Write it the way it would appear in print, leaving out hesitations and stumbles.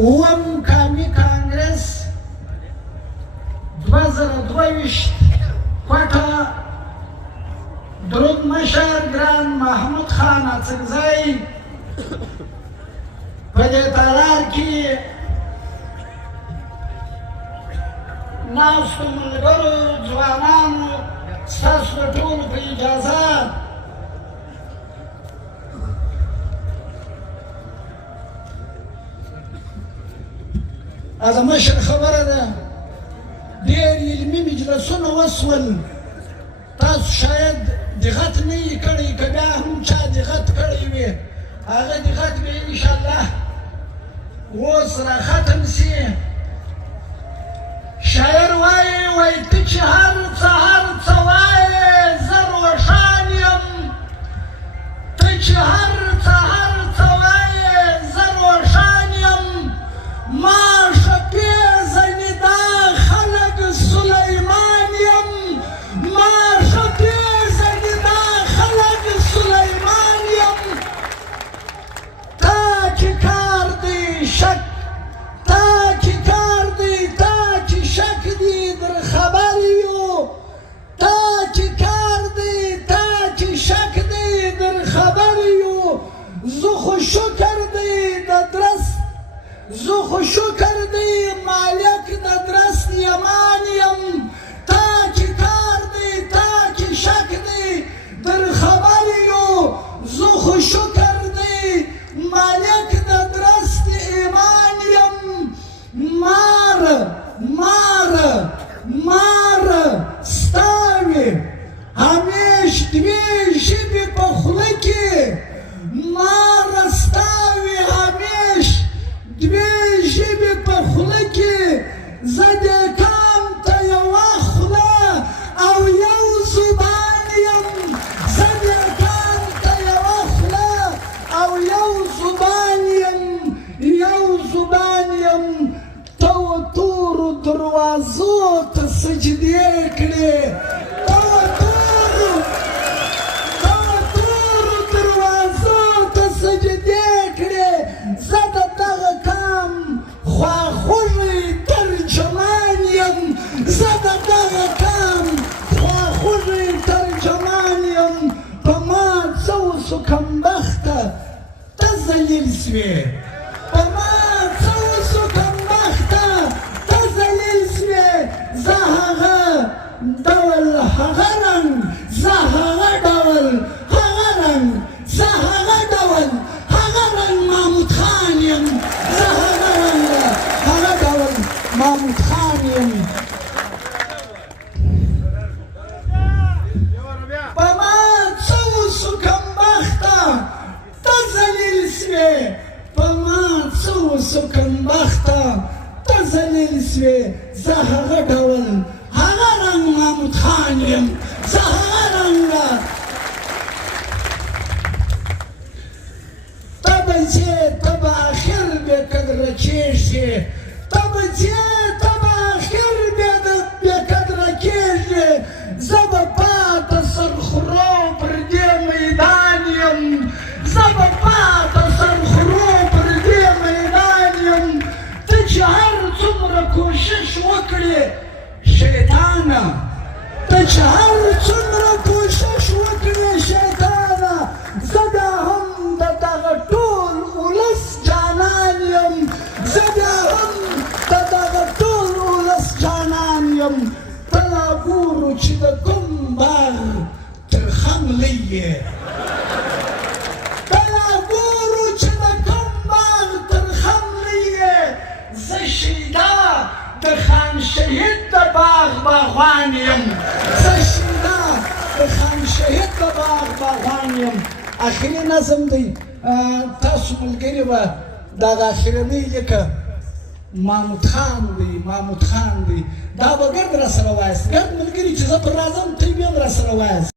اووم کامي کانګرس 2022 کوټه درود مشر ګران محمود خان اڅکزی په دې تالار کې ناستو ملګرو ځوانانو ستاسو د ټولو په اجازه دا د مشر خبره ده ډېر علمي مجلسونه وسول تاسو شاید دقت نه یې کړی که بیا هم چا دقت کړی وي هغه دقت به انشاءالله اوس راختم سي شاعر وایي ته چې هر څه وایې زه روښان یم ته چې هر څه وایې زه روښان یم ما ښه پېژنې دا خلک سلیمان یم ما ښه پېژنې دا خلک سلیمان یم تا چې کار دی شک تا چې کار دی تا چې شک دی در خبر یو تا چې کار دی تا چې شک دی در خبر یو زه خو شکر دی د درست زه خو شکر دی مالک د درست یمان یم تا چې کار دی تا چې شک دی در خبر یو زه خو شکر دی مالک د درست ایمان یم مار ستاوي همیش دوی ژبې په خوله کې مار ستاوي همیش دوی ژبې په خوله کې زه دې کام ته یوه خوله او یو زبان یم زه دې کام ته یوه خوله او یو زبان یم ته و تورو دروازو ته سجدې کړې ته و تورو دروازو ته سجدې کړې زه د دغه کام خواخوږی ترجمان یم زه د دغه کام خواخوږی ترجمان یم په ما څه وسو کمبخته ته ذلیل سوې په ما څه وسو کمبخته ته ذلیل سوې زه هغه ډول هغه رنګ زه هغه ډول هغه رنګ زه هغه ډول هغه رنګ محمود خان یم زه هغه رنګ هغه ډول محمود خان یم په ما څه وسو کمبخته ته ذلیل سوې په ما څه وسو کمبخته ته ذلیل سوې زه هغه ډول هغه رنګ محمود خان یم زه هغه رنګ ته به ځې ته به اخر بې قدره کېږې ته به ځې ته به اخر بې قدره کېږې زه به پاته سرخورو پر دې میدان یم زه به پاته سرخورو پر دې میدان یم ته چې هر څومره کوشش وکړې شیطانه ته چې هر څومره کوشش وکړې شیطانه زه بیا هم د دغه ټول ولس جانان یم زه بیا هم د دغه ټول ولس جانان یم ته لا ګورو چې د کوم باغ ترخملی یې ته لا ګورو چې د کوم باغ ترخملی یې زه شیدا د خان شهید د باغ باغوان یم زه شیدا د خان شهید د باغ باغوان یم اخري نظم دی تاسو ملګري به دغه اخرنۍ لیکه محمود خان دی دا به ګرد را سره وایاست ګرد ملګري چې زه پر راځم ته یې هم را سره وایاست